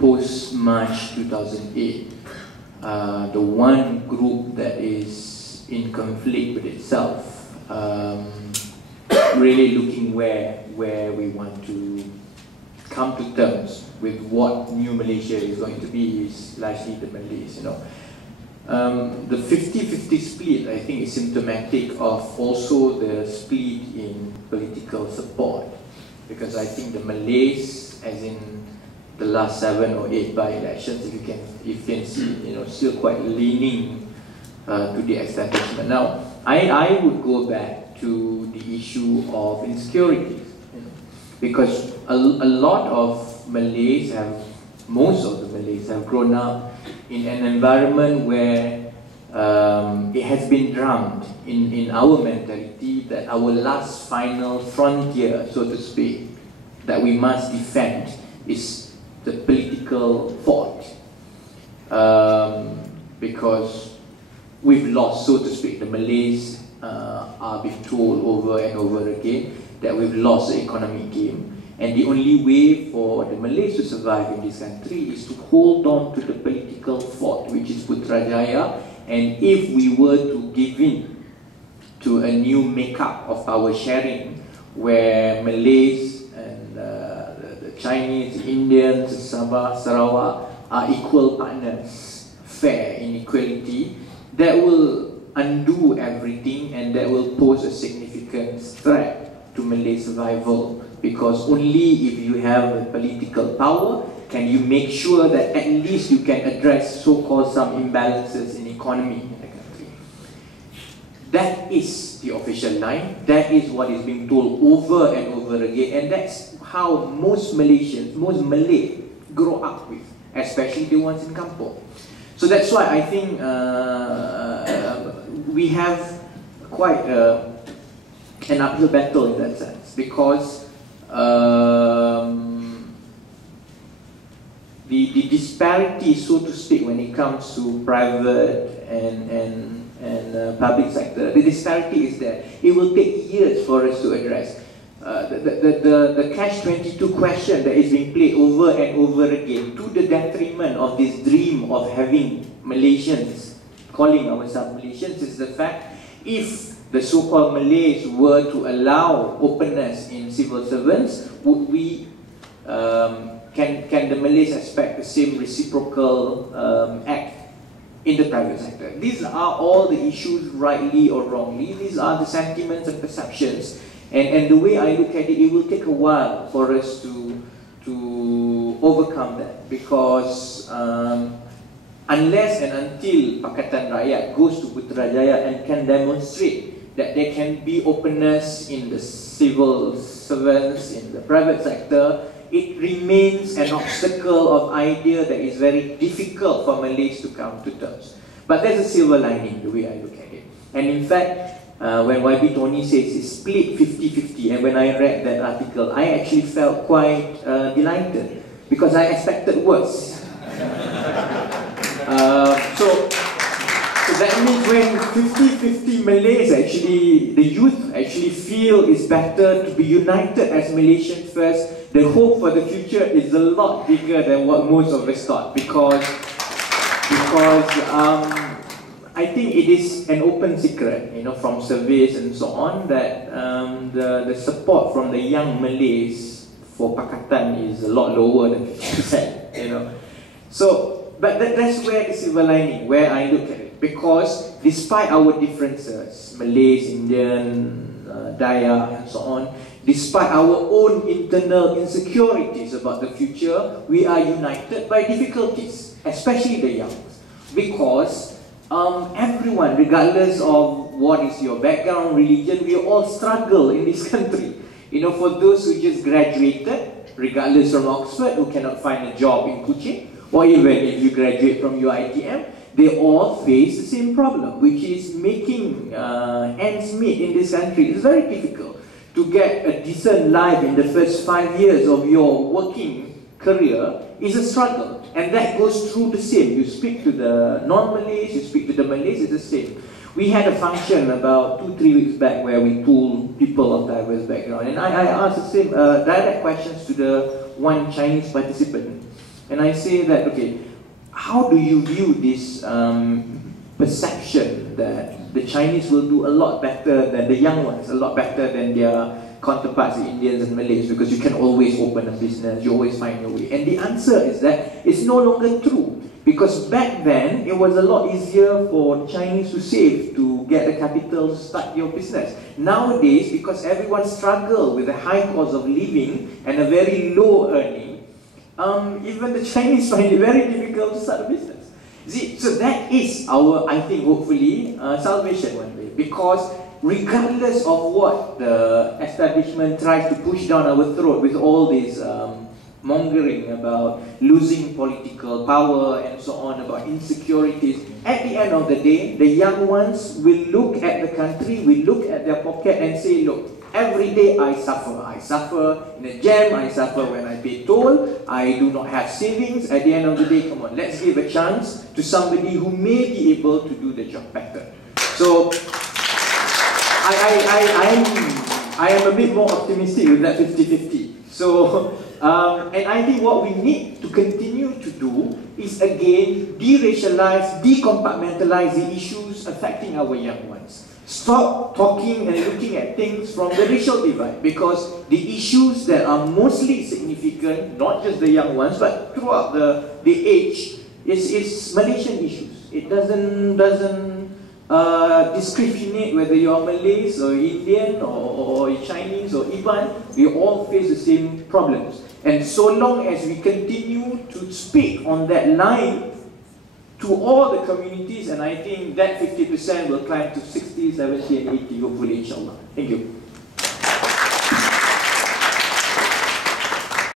post-March 2008, the one group that is in conflict with itself, really looking where we want to come to terms with what new Malaysia is going to be is largely the Malays, you know. The 50-50 split, I think, is symptomatic of also the split in political support, because I think the Malays, as in the last 7 or 8 by-elections, if you can see, you know, still quite leaning to the establishment. Now, I would go back to the issue of insecurity, you know, because a lot of Malays most of the Malays have grown up in an environment where it has been drummed in our mentality that our last final frontier, so to speak, that we must defend is the political fort. Because we've lost, so to speak, the Malays are being told over and over again that we've lost the economic game. And the only way for the Malays to survive in this country is to hold on to the political fort, which is Putrajaya. And if we were to give in to a new makeup of power sharing, where Malays and the Chinese, the Indians, Sabah, Sarawak are equal partners, fair in equality, that will undo everything, and that will pose a significant threat to Malay survival. Because only if you have the political power can you make sure that at least you can address so-called some imbalances in economy in the country. That is the official line. That is what is being told over and over again, and that's how most Malaysians, most Malay grow up with, especially the ones in kampung. So that's why I think we have quite an uphill battle in that sense, because the disparity, so to speak, when it comes to private and public sector, the disparity is there. It will take years for us to address. The catch-22 question that is being played over and over again, to the detriment of this dream of having Malaysians, calling ourselves Malaysians, is the fact, if the so-called Malays were to allow openness in civil servants, would we, can the Malays expect the same reciprocal act in the private sector? These are all the issues, rightly or wrongly. These are the sentiments and perceptions. And the way I look at it, it will take a while for us to overcome that, because unless and until Pakatan Rakyat goes to Putrajaya and can demonstrate that there can be openness in the civil servants, in the private sector, it remains an obstacle of idea that is very difficult for Malays to come to terms. But there's a silver lining, the way I look at it. And in fact, when YB Tony says it's split 50-50, and when I read that article, I actually felt quite delighted, because I expected worse. So that means when 50-50 Malays actually, the youth actually feel it's better to be united as Malaysians first, the hope for the future is a lot bigger than what most of us thought, because I think it is an open secret, you know, from surveys and so on, that the support from the young Malays for Pakatan is a lot lower than 50%, you know. So, but that's where the silver lining, where I look at it, because despite our differences, Malays, Indian, Dayak and so on, despite our own internal insecurities about the future, we are united by difficulties, especially the young, because everyone, regardless of what is your background, religion, we all struggle in this country. You know, for those who just graduated, regardless from Oxford, who cannot find a job in Kuching, or even if you graduate from UiTM, they all face the same problem, which is making ends meet in this country. It's very difficult to get a decent life in the first 5 years of your working career. Is a struggle, and that goes through the same. You speak to the non-Malays, you speak to the Malays, it's the same. We had a function about 2-3 weeks back where we pulled people of diverse background, and I asked the same direct questions to the one Chinese participant And I say that, okay, how do you view this perception that the Chinese will do a lot better than the young ones, a lot better than their counterparts, the Indians and Malays, because you can always open a business, you always find your way? And the answer is that it's no longer true. Because back then, it was a lot easier for Chinese to save, to get the capital to start your business. Nowadays, because everyone struggles with the high cost of living and a very low earning, even the Chinese find it very difficult to start a business. See, so that is our, I think, hopefully, salvation one day. Because regardless of what the establishment tries to push down our throat with all these mongering about losing political power and so on, about insecurities, at the end of the day, the young ones will look at the country, will look at their pocket and say, look, every day I suffer. I suffer in a jam, I suffer when I pay toll, I do not have savings. At the end of the day, come on, let's give a chance to somebody who may be able to do the job better. So, I am a bit more optimistic with that 50-50. So, and I think what we need to continue to do is again de-racialize, decompartmentalize the issues affecting our young ones. Stop talking and looking at things from the racial divide, because the issues that are mostly significant, not just the young ones, but throughout the age, is Malaysian issues. It doesn't discriminate whether you are Malays or Indian or Chinese or Iban. We all face the same problems. And so long as we continue to speak on that line to all the communities, and I think that 50% will climb to 60, 70 and 80, hopefully, inshallah. Thank you.